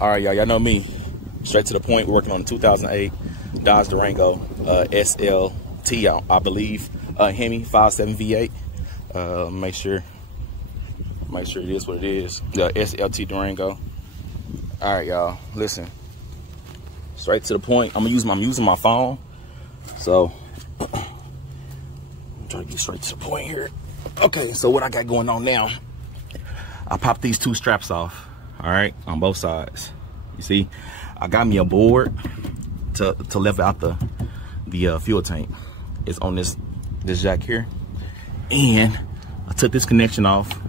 All right, y'all know me. Straight to the point. We're working on the 2008 Dodge Durango SLT, I believe. Hemi 5.7 V8. Make sure it is what it is. The SLT Durango. All right, y'all. Listen. Straight to the point. I'm using my phone, so I'm trying to get straight to the point here. Okay, so what I got going on now? I popped these two straps off. All right, on both sides. You see, I got me a board to level out the fuel tank. It's on this jack here, and I took this connection off.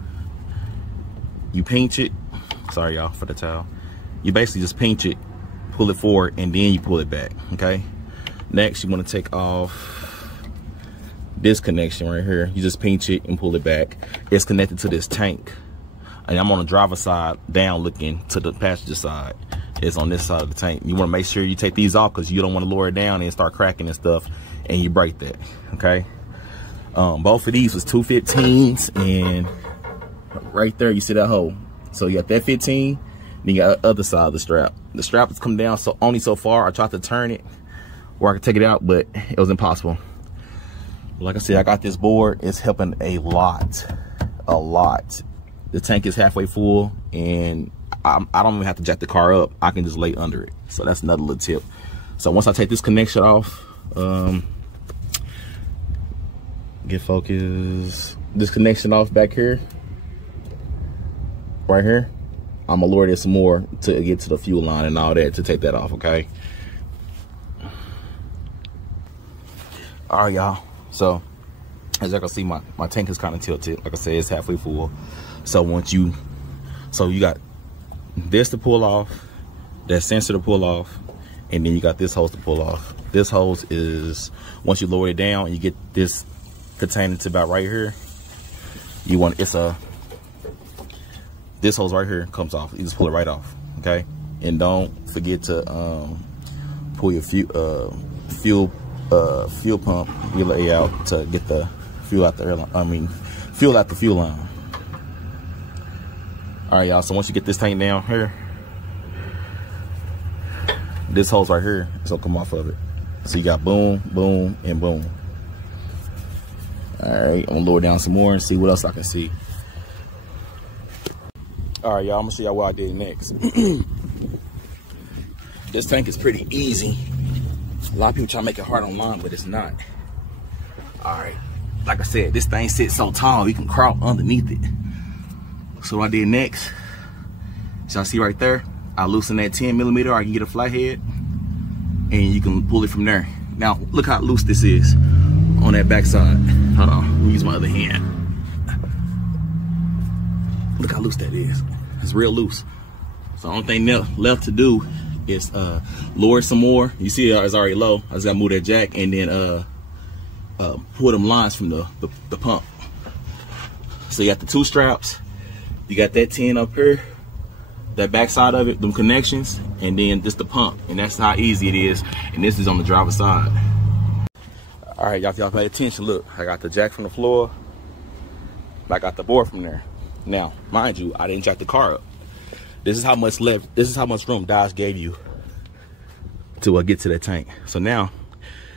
You pinch it. Sorry, y'all, for the towel. You basically just pinch it, pull it forward, and then you pull it back. Okay. Next, you want to take off this connection right here. You just pinch it and pull it back. It's connected to this tank. And I'm on the driver's side down looking to the passenger side. It's on this side of the tank. You want to make sure you take these off because you don't want to lower it down and start cracking and stuff, and you break that. Okay. Both of these was 215s, and right there you see that hole. So you got that 15, then you got the other side of the strap. The strap has come down only so far. I tried to turn it where I could take it out, but it was impossible. Like I said, I got this board. It's helping a lot. The tank is halfway full, and I don't even have to jack the car up. I can just lay under it. So that's another little tip. So once I take this connection off, get focus. This connection off back here, right here. I'm gonna lower this some more to get to the fuel line and all that to take that off. Okay. All right, y'all. So as y'all can see, my tank is kind of tilted. Like I said, it's halfway full. So you got this to pull off, that sensor to pull off, and then you got this hose to pull off. This hose is, once you lower it down and you get this container to about right here, this hose right here comes off. You just pull it right off, okay? And don't forget to pull your fuel pump relay out to get the fuel out the airline. Fuel out the fuel line. All right, y'all. So once you get this tank down here, this hose right here is gonna come off of it. So you got boom, boom, and boom. All right, I'm gonna lower down some more and see what else I can see. All right, y'all. I'm gonna show y'all what I did next. This tank is pretty easy. A lot of people try to make it hard online, but it's not. All right, like I said, this thing sits so tall you can crawl underneath it. So what I did next, y'all see right there, I loosen that 10mm, or I can get a flathead, and you can pull it from there. Now look how loose this is on that back side. Hold on, let me use my other hand. Look how loose that is. It's real loose. So the only thing left to do is lower some more. You see it's already low. I just gotta move that jack and then pull them lines from the pump. So you got the two straps. You got that 10 up here, that back side of it, them connections, and then just the pump. And that's how easy it is. And this is on the driver's side. All right, y'all pay attention. Look, I got the jack from the floor. I got the board from there. Now, mind you, I didn't jack the car up. This is how much room Dodge gave you to get to that tank. So now,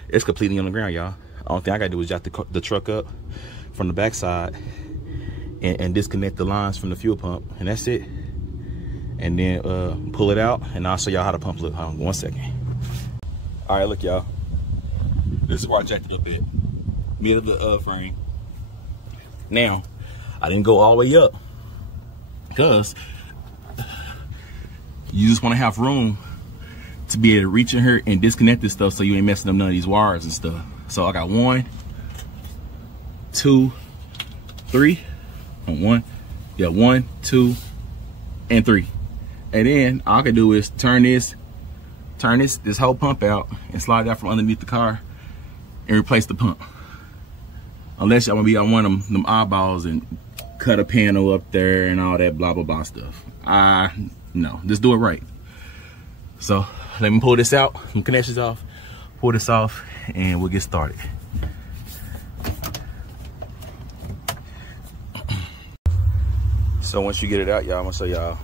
it's completely on the ground, y'all. The only thing I gotta do is jack the truck up from the back side and disconnect the lines from the fuel pump, and that's it. And then pull it out, and I'll show y'all how to pump it. Hold on 1 second. All right, look, y'all. This is where I jacked it up at. Mid of the frame. Now, I didn't go all the way up because you just want to have room to be able to reach in here and disconnect this stuff so you ain't messing up none of these wires and stuff. So I got 1, 2, 3. 1, 2, and 3. And then all I can do is turn this whole pump out and slide it out from underneath the car and replace the pump. Unless y'all want to be on one of them eyeballs and cut a panel up there and all that blah blah blah stuff. No, just do it right. So let me pull this out, some connections off, pull this off, and we'll get started. So once you get it out, y'all, I'm gonna show y'all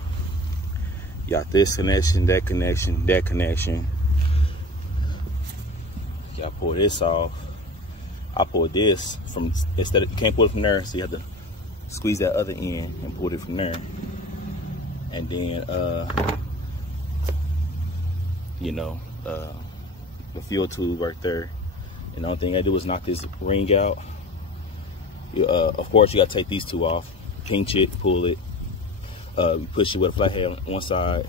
You got this connection, that connection, that connection. You gotta pull this off. I pulled this from, instead of, you can't pull it from there, so you have to squeeze that other end and pull it from there. And then, you know, the fuel tube right there. And the only thing I do is knock this ring out. Of course, you gotta take these two off. Pinch it, pull it. Push it with a flat head on one side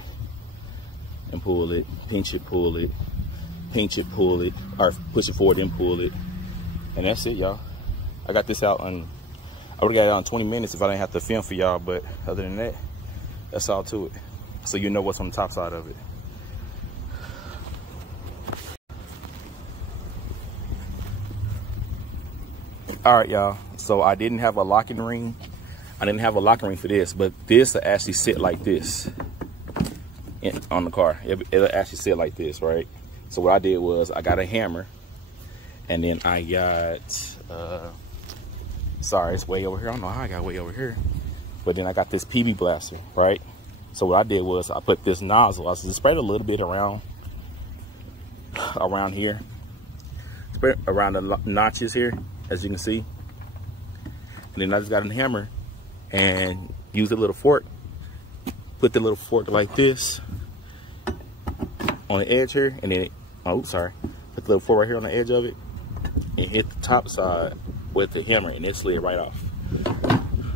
and pull it. Pinch it, pull it. Pinch it, pull it. Or push it forward and pull it. And that's it, y'all. I got this out on, I would've got it out in 20 minutes if I didn't have to film for y'all, but other than that, that's all to it. So you know what's on the top side of it. All right, y'all. So I didn't have a locking ring. I didn't have a locking ring for this, but this will actually sit like this on the car. It'll actually sit like this, right? So what I did was I got a hammer, and then I got, sorry, it's way over here. I don't know how I got way over here. But then I got this PB blaster, right? So what I did was I put this nozzle, I just sprayed a little bit around here. Spray around the notches here, as you can see. And then I just got a hammer and used a little fork. Put the little fork like this on the edge here, and then, oh, sorry. Put the little fork right here on the edge of it and hit the top side with the hammer, and it slid right off.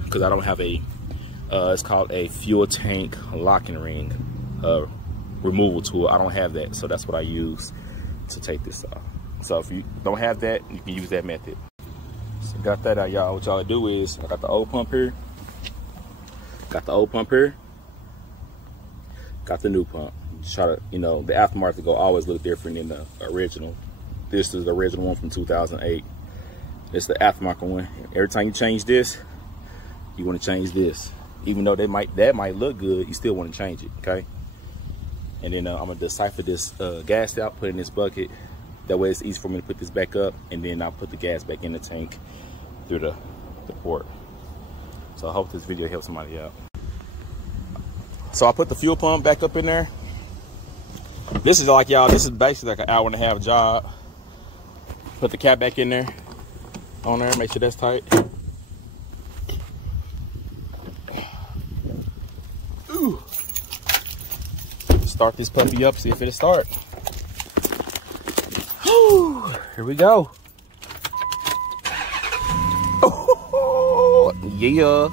Because I don't have a, it's called a fuel tank locking ring removal tool. I don't have that, so that's what I use to take this off. So if you don't have that, you can use that method. So got that out, y'all. What y'all do is, I got the old pump here. Got the old pump here. Got the new pump. Just try to, you know, the aftermarket will always look different than the original. This is the original one from 2008. It's the aftermarket one. Every time you change this, you want to change this. Even though that might look good, you still want to change it, okay? And then I'm gonna decipher this gas out, put it in this bucket. That way it's easy for me to put this back up, and then I'll put the gas back in the tank through the port. So I hope this video helps somebody out. So I put the fuel pump back up in there. This is like, y'all, this is basically like an hour-and-a-half job. Put the cap back in there, on there, make sure that's tight. Ooh. Start this puppy up, see if it'll start. Whew. Here we go. Oh, yeah.